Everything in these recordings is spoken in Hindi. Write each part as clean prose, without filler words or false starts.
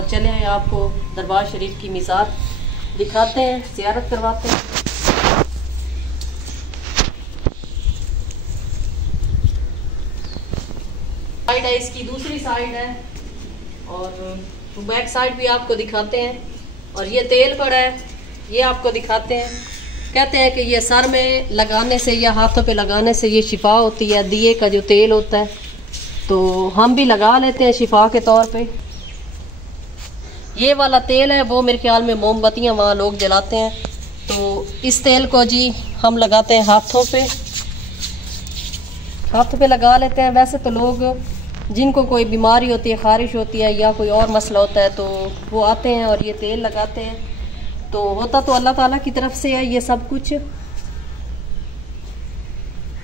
और चले हैं आपको दरबार शरीफ की मिज़ार दिखाते हैं, ज़ियारत करवाते हैं। साइड है, इसकी दूसरी साइड है और बैक साइड भी आपको दिखाते हैं। और ये तेल पड़ा है, ये आपको दिखाते हैं। कहते हैं कि ये सर में लगाने से या हाथों पे लगाने से ये शिफा होती है। दिए का जो तेल होता है तो हम भी लगा लेते हैं शिफा के तौर पे। ये वाला तेल है वो मेरे ख्याल में मोमबत्तियाँ वहाँ लोग जलाते हैं, तो इस तेल को जी हम लगाते हैं हाथों पे लगा लेते हैं। वैसे तो लोग जिनको कोई बीमारी होती है, ख़ारिश होती है या कोई और मसला होता है तो वो आते हैं और ये तेल लगाते हैं। तो होता तो अल्लाह ताला की तरफ से है ये सब कुछ,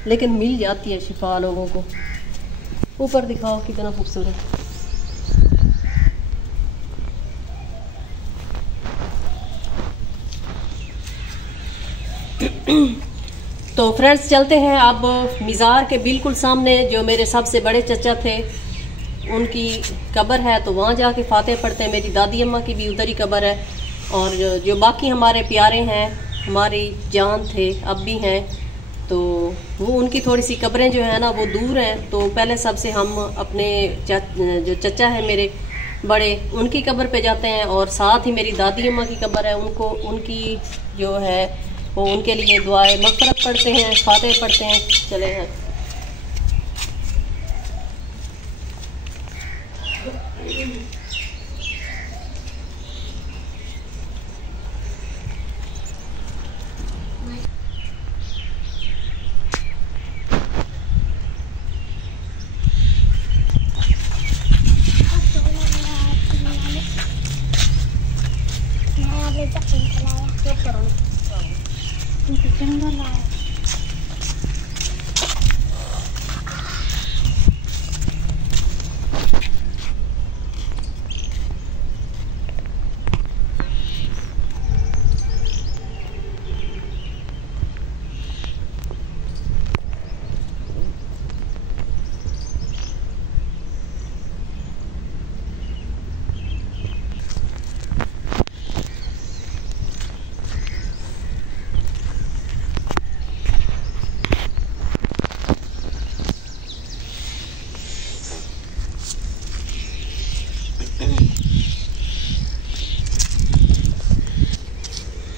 लेकिन मिल जाती है शिफा लोगों को। ऊपर दिखाओ कितना खूबसूरत। तो फ्रेंड्स चलते हैं अब मिज़ार के बिल्कुल सामने जो मेरे सबसे बड़े चचा थे उनकी कब्र है, तो वहाँ जाके फातिहा पढ़ते हैं। मेरी दादी अम्मा की भी उधर ही कब्र है और जो बाकी हमारे प्यारे हैं, हमारी जान थे, अब भी हैं, तो वो उनकी थोड़ी सी कब्रें जो है ना वो दूर हैं। तो पहले सबसे हम अपने जो चचा है मेरे बड़े, उनकी कब्र पे जाते हैं और साथ ही मेरी दादी अम्मा की कब्र है, उनकी जो है वो उनके लिए दुआएं मग़फ़िरत पढ़ते हैं, फातिहा पढ़ते हैं। चले हैं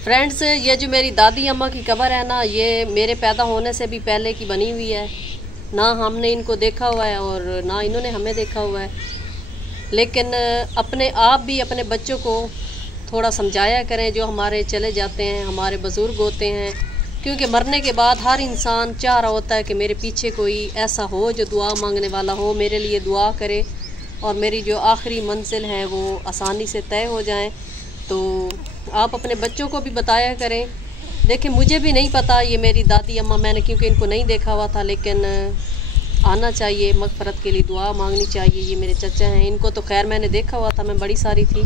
फ्रेंड्स। ये जो मेरी दादी अम्मा की कब्र है ना, ये मेरे पैदा होने से भी पहले की बनी हुई है। ना हमने इनको देखा हुआ है और ना इन्होंने हमें देखा हुआ है, लेकिन अपने आप भी अपने बच्चों को थोड़ा समझाया करें जो हमारे चले जाते हैं, हमारे बुज़ुर्ग होते हैं, क्योंकि मरने के बाद हर इंसान चाह रहा होता है कि मेरे पीछे कोई ऐसा हो जो दुआ मांगने वाला हो, मेरे लिए दुआ करे और मेरी जो आखिरी मंजिल है वो आसानी से तय हो जाए। तो आप अपने बच्चों को भी बताया करें। देखिए मुझे भी नहीं पता ये मेरी दादी अम्मा, मैंने क्योंकि इनको नहीं देखा हुआ था, लेकिन आना चाहिए, मग़फ़िरत के लिए दुआ मांगनी चाहिए। ये मेरे चचा हैं, इनको तो खैर मैंने देखा हुआ था, मैं बड़ी सारी थी।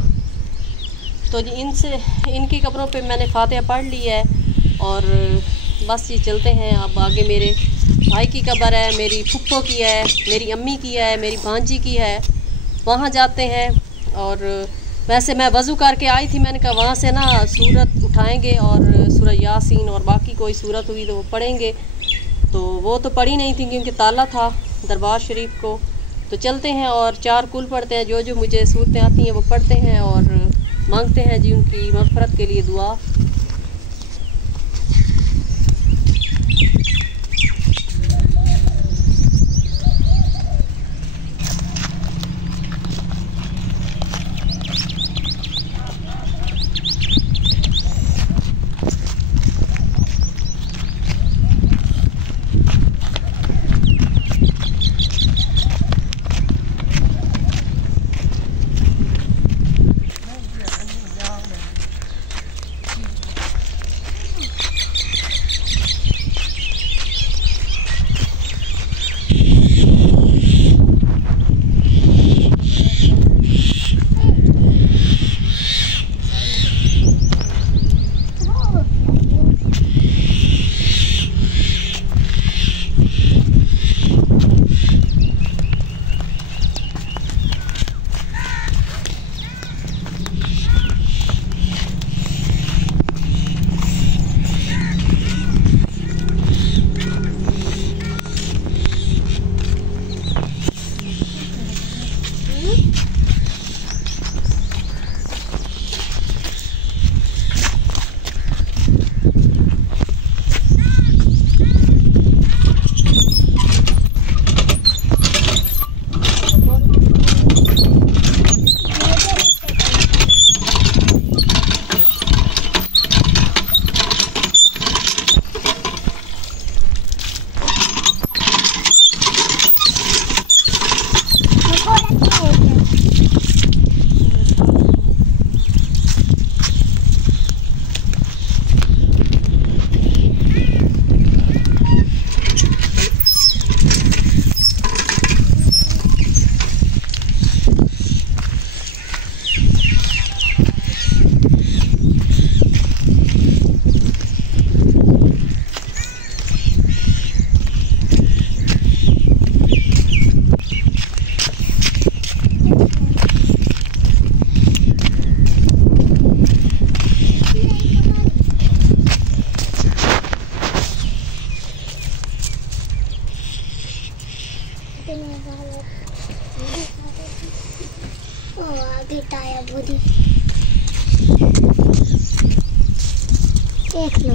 तो इनकी कब्रों पे मैंने फातिहा पढ़ ली है और बस ये चलते हैं अब आगे। मेरे भाई की कब्र है, मेरी फुप्पो की है, मेरी अम्मी की है, मेरी भांजी की है, वहाँ जाते हैं। और वैसे मैं वज़ू करके आई थी, मैंने कहा वहाँ से ना सूरत उठाएंगे और सूरह यासीन और बाकी कोई सूरत हुई तो वो पढ़ेंगे। तो वो तो पढ़ी नहीं थी क्योंकि ताला था दरबार शरीफ को। तो चलते हैं और 4 कुल पढ़ते हैं, जो मुझे सूरतें आती हैं वो पढ़ते हैं और मांगते हैं जी उनकी मग़फ़िरत के लिए दुआ। ताया बोली देख लो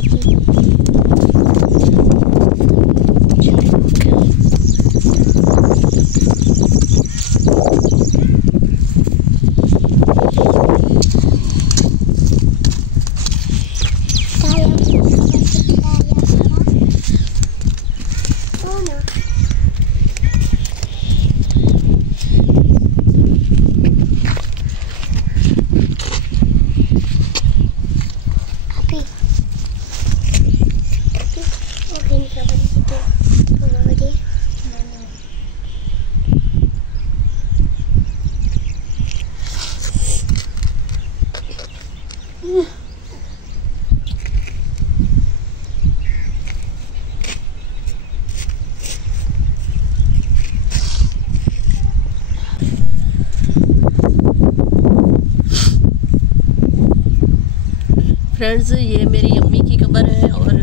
फ्रेंड्स, ये मेरी अम्मी की कब्र है और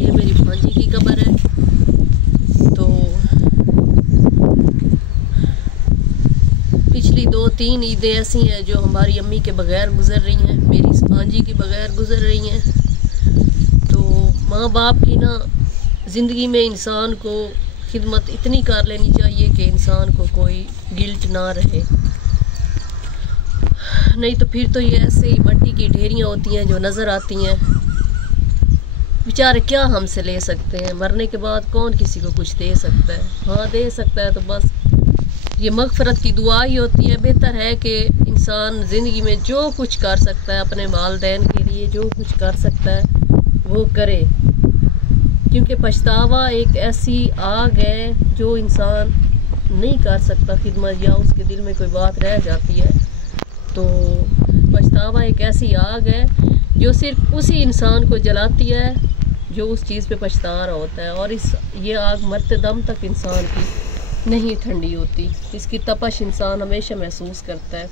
ये मेरी भांजी की कब्र है। तो पिछली 2-3 ईदें ऐसी हैं जो हमारी अम्मी के बगैर गुजर रही हैं, मेरी इस भांजी की बगैर गुजर रही हैं। तो माँ बाप की ना ज़िंदगी में इंसान को खिदमत इतनी कर लेनी चाहिए कि इंसान को कोई गिल्ट ना रहे, नहीं तो फिर तो ये ऐसे ही मट्टी की ढेरियाँ होती हैं जो नज़र आती हैं। बेचारे क्या हमसे ले सकते हैं, मरने के बाद कौन किसी को कुछ दे सकता है। हाँ, दे सकता है तो बस ये मग़फ़रत की दुआ ही होती है। बेहतर है कि इंसान ज़िंदगी में जो कुछ कर सकता है अपने वालिदैन के लिए, जो कुछ कर सकता है वो करे, क्योंकि पछतावा एक ऐसी आग है जो इंसान नहीं कर सकता खिदमत, या उसके दिल में कोई बात रह जाती है। तो पछतावा एक ऐसी आग है जो सिर्फ उसी इंसान को जलाती है जो उस चीज़ पे पछता रहा होता है, और ये आग मरते दम तक इंसान की नहीं ठंडी होती। इसकी तपश इंसान हमेशा महसूस करता है।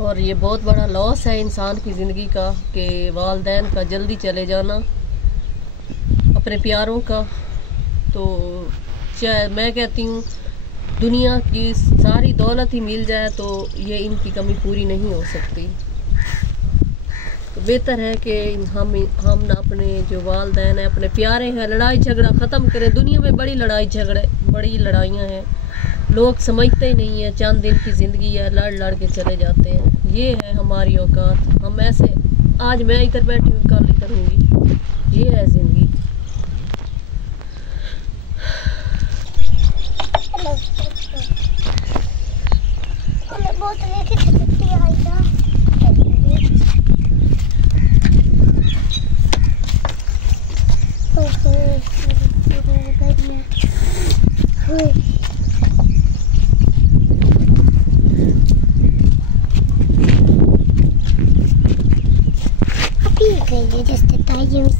और ये बहुत बड़ा लॉस है इंसान की ज़िंदगी का कि वालिदैन का जल्दी चले जाना, अपने प्यारों का। तो चाहे मैं कहती हूँ दुनिया की सारी दौलत ही मिल जाए तो ये इनकी कमी पूरी नहीं हो सकती। तो बेहतर है कि हम ना अपने जो वालिदैन हैं, अपने प्यारे हैं, लड़ाई झगड़ा ख़त्म करें। दुनिया में बड़ी लड़ाइयाँ हैं, लोग समझते ही नहीं है। चंद दिन की ज़िंदगी है, लड़ लड़ के चले जाते हैं। ये है हमारी औकात। हम ऐसे, आज मैं इधर बैठी हूँ, कल इधर होंगी, ये है ज़िंदगी। Just the tires.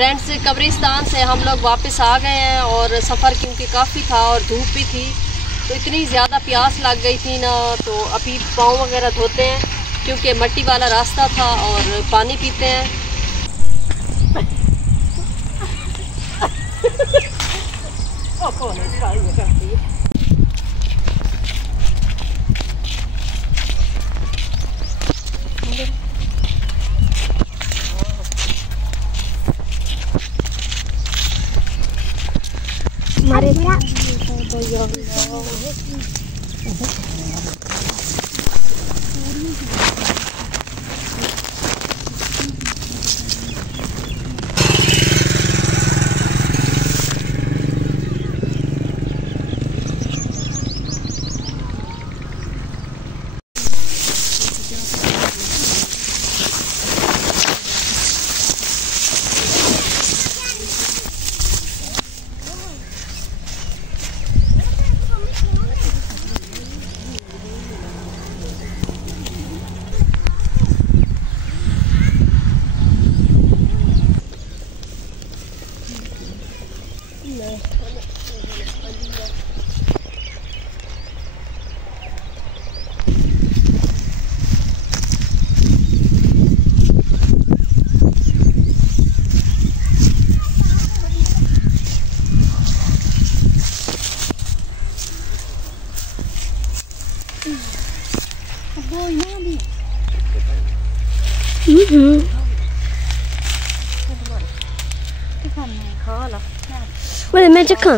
फ्रेंड्स, कब्रिस्तान से हम लोग वापस आ गए हैं और सफ़र क्योंकि काफ़ी था और धूप भी थी, तो इतनी ज़्यादा प्यास लग गई थी ना, तो अभी पाँव वगैरह धोते हैं क्योंकि मट्टी वाला रास्ता था और पानी पीते हैं। मैं चखा